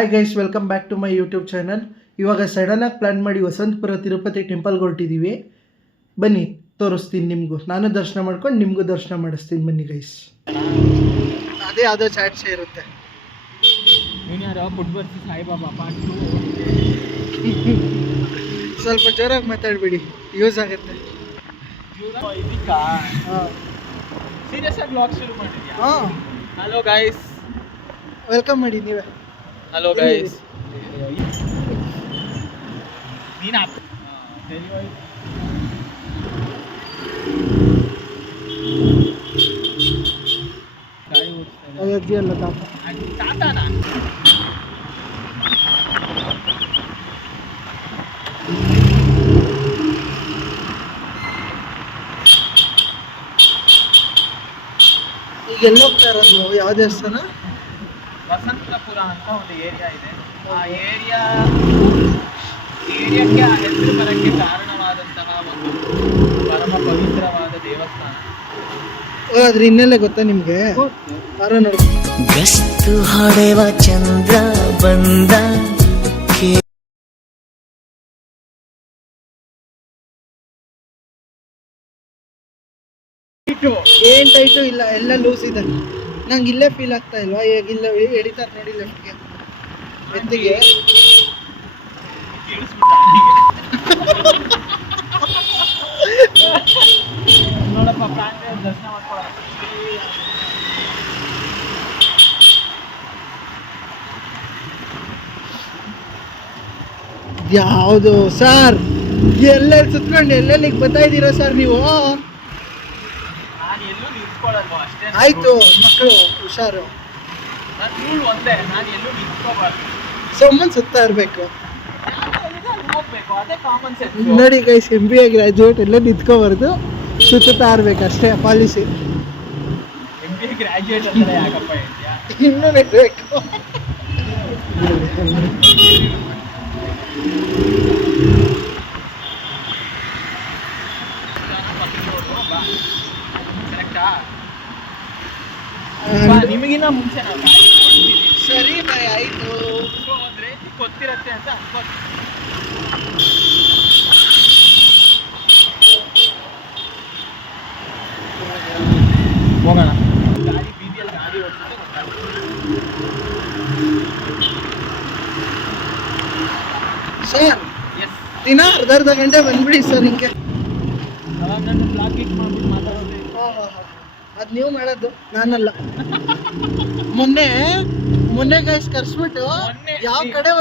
Hi guys welcome back to my YouTube channel ಇವಾಗ ಸಡನ್ನಾಗಿ plan ಮಾಡಿ ವಸಂತಪುರ ತಿರುಪತಿ ಟೆಂಪಲ್ಗೆ ಹೊರಟಿದ್ದೀವಿ ಬನ್ನಿ ತೋರಿಸ್ತೀನಿ ನಿಮಗೂ. ನಾನು ದರ್ಶನ ಮಾಡ್ಕೊಂಡು ನಿಮಗೂ ದರ್ಶನ ಮಾಡಿಸ್ತೀನಿ. ಬನ್ನಿ ಗೈಸ್ ಅದೇ ಯಾವುದೋ ಚಾಟ್ಸೇ ಇರುತ್ತೆ. ಸ್ವಲ್ಪ ಜೋರಾಗಿ ಮಾತಾಡಬೇಡಿ. ಯೂಸ್ ಆಗುತ್ತೆ. ಸೀರಿಯಸ್ ಆಗಿ ಶುರು ಮಾಡಿದ್ಯಾ? ಹಾಂ. ಹಲೋ ಗೈಸ್ ವೆಲ್ಕಮ್ ಮಾಡಿ ನೀವೇ. ಹಲೋ ಗೈಸ್ ನೀನು ಗಾಡಿ ಓಡಿಸ್ತಾ ಇದೆ ಅಜ್ಜಿ ಅಲ್ಲ ತಾತ ಅದು ತಾತನಾ ಈಗ ಎಲ್ಲಿ ಹೋಗ್ತಾ ಇರೋದು ನಾವು ಯಾವ ದೇವಸ್ಥಾನ ವಸಂತಪುರ ಅಂತ ಒಂದು ಏರಿಯಾ ಇದೆ. ಆ ಏರಿಯಾ ಏರಿಯಾಕ್ಕೆ ಆ ಹೆಸರು ಬರಕ್ಕೆ ಕಾರಣವಾದಂತಹ ಒಂದು ಪರಮ ಪವಿತ್ರವಾದ ದೇವಸ್ಥಾನ. ಓ, ಅದ್ರ ಹಿನ್ನೆಲೆ ಗೊತ್ತಾ ನಿಮ್ಗೆ? ಗಸ್ತು ಹೊಡೆವ ಚಂದ್ರ ಬಂದ ಏನ್ ಟೈಟು ಇಲ್ಲ ಎಲ್ಲ ಲೂಸ್ ಇದೆ. ನಂಗೆ ಇಲ್ಲೇ ಫೀಲ್ ಆಗ್ತಾ ಇಲ್ವಾ? ಈಗ ಇಲ್ಲ ಎಡಿತಾರೆ ನೋಡಿ ಲೆಫ್ಟ್ಗೆ ಎತ್ತಿಗೆ? ನೋಡಪ್ಪ ದರ್ಶನ ಯಾವುದು? ಸರ್ ಎಲ್ಲೆಲ್ಲಿ ಸುತ್ಕೊಂಡು ಎಲ್ಲೆಲ್ಲಿಗೆ ಬರ್ತಾ ಇದ್ದೀರಾ ಸರ್ ನೀವು ನಾನು ಎಲ್ಲೂ ನಿಂತ್ಕೊಳ್ಳಲ್ವ ಅಷ್ಟೇ ನನ್ ಆಯ್ತು. ಮಕ್ಕಳು ಹುಷಾರು. ನಾನು ಒಂದೇ ನಾನು ಎಲ್ಲೂ ನಿಂತ್ಕೋಬಾರ್ದು. ಸೊಮ್ಮನ್ ಸುತ್ತಾ ಇರಬೇಕು. ನೋಡಿ guys M B A graduate ಎಲ್ಲ ನಿಂತ್ಕೋಬಾರ್ದು. ಸುತ್ತಾ ಇರ್ಬೇಕು ಅಷ್ಟೇ ಪಾಲಿಸಿ ಬಿ ಅಂದ್ರೆ ಯಾಕಪ್ಪ ಇನ್ನೂ ನಿಲ್ಬೇಕು ಮುಂಚೆ ನಾವು ಸರಿ ಬಾಯ್ ಆಯ್ತು. ಅಂದ್ರೆ ಗೊತ್ತಿರತ್ತೆ ಅಂತ ಅನ್ಕೋತೀನಿ ಹೋಗೋಣ. ಗಾಡಿ ಬೀದಿಯಲ್ಲಿ ಗಾಡಿ ಓಡಿಸುತ್ತೆ ಸರ್ ದಿನ ಅರ್ಧ ಅರ್ಧ ಗಂಟೆ ಬಂದ್ಬಿಡಿ ಸರ್ ಹಿಂಗೆ ಅವಾಗ ಬ್ಲಾಕ್ ಇಟ್ ಮಾಡ್ಬಿಟ್ಟು ಮಾತಾಡೋದು. ಅದು ನೀವು ಮಾಡೋದು ನಾನಲ್ಲ. ಮೊನ್ನೆ ಮೊನ್ನೆ ಗೈಸ್ ಕರ್ಸ್ಬಿಟ್ಟು ಯಾವ ಕಡೆ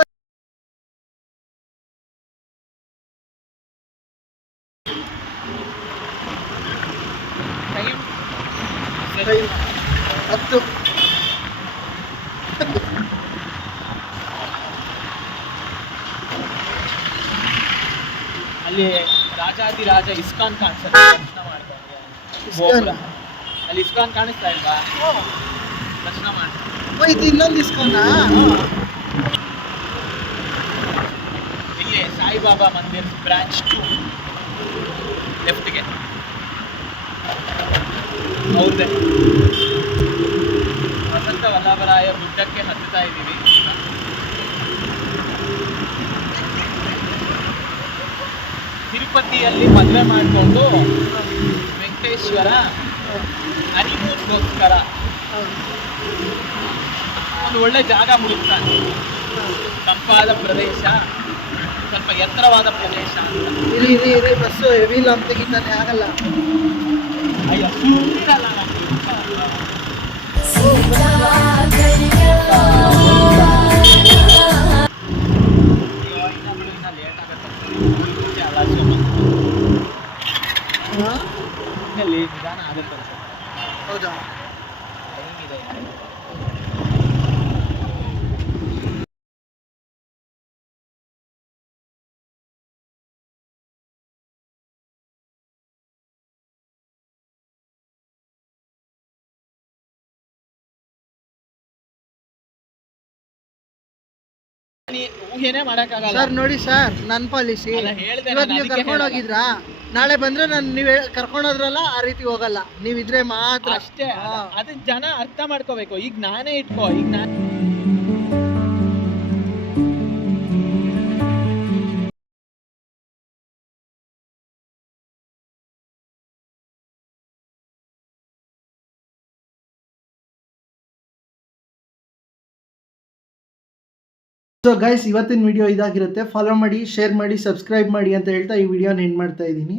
ಹತ್ತು. ಅಲ್ಲಿ ರಾಜಾದಿರಾಜ ಇಸ್ಕಾನ್ ಮಾಡ್ಕೊಂಡ್ರೆ ಇಸ್ಕಾನ್? ಅಲ್ಲಿ ಇಸ್ಕಾನ್ ಕಾಣಿಸ್ತಾ ಇಲ್ವಾ? ದರ್ಶನ ಮಾಡಿ. ಓ, ಇದು ಇನ್ನೊಂದು ಇಸ್ಕೊಂಡ ಇಲ್ಲಿ ಸಾಯಿಬಾಬಾ ಮಂದಿರ್ ಬ್ರಾಂಚ್ ಟು. ಲೆಫ್ಟ್ಗೆ. ಹೌದೇ. ವಸಂತ ವಲ್ಲಭರಾಯ ಗುಡ್ಡಕ್ಕೆ ಹತ್ತುತ್ತಾ ಇದ್ದೀವಿ. ತಿರುಪತಿಯಲ್ಲಿ ಮದುವೆ ಮಾಡಿಕೊಂಡು ವೆಂಕಟೇಶ್ವರ ಹನಿಮೂನ್ಗೋಸ್ಕರ ಒಂದು ಒಳ್ಳೆ ಜಾಗ ಹುಡುಕ್ತಾನೆ ತಂಪಾದ ಪ್ರದೇಶ ಸ್ವಲ್ಪ ಎತ್ತರವಾದ ಪ್ರದೇಶ ಅಂತ. ಇರಿ ಇರಿ ಇರಿ ಬಸ್ಸು ಹೆವಿ ಲಾಂಗ್ ತೆಗಿತಾನೆ ಆಗಲ್ಲ. ಅಯ್ಯೋ ಸುಮ್ಮನಿರಲ್ಲ ನಿಧಾನ ಆಗುತ್ತೆ ಹೌದಾ? ಊಹೆನೇ ಮಾಡಕ್ಕಾಗಲ್ಲ. ಸರ್ ನೋಡಿ ಸರ್ ನನ್ನ ಪಾಲಿಸಿ ಇವತ್ತು ನೀವು ಕರ್ಕೊಂಡು ಹೋಗಿದ್ರಾ ನಾಳೆ ಬಂದ್ರೆ ನಾನು ನೀವೇ ಕರ್ಕೊಂಡೋದ್ರಲ್ಲ ಆ ರೀತಿ ಹೋಗಲ್ಲ. ನೀವಿದ್ರೆ ಮಾತ್ರ. ಅಷ್ಟೇ. ಅದನ್ನ ಜನ ಅರ್ಥ ಮಾಡ್ಕೋಬೇಕು. ಈಗ ನಾನೇ ಇಟ್ಕೋ ಈಗ ನಾನು ಸೊ ಗೈಸ್ ಇವತ್ತಿನ ವಿಡಿಯೋ ಇದಾಗಿರುತ್ತೆ. ಫಾಲೋ ಮಾಡಿ ಶೇರ್ ಮಾಡಿ ಸಬ್ಸ್ಕ್ರೈಬ್ ಮಾಡಿ ಅಂತ ಹೇಳ್ತಾ ಈ ವಿಡಿಯೋನ ಎಂಡ್ ಮಾಡ್ತಾ ಇದ್ದೀನಿ.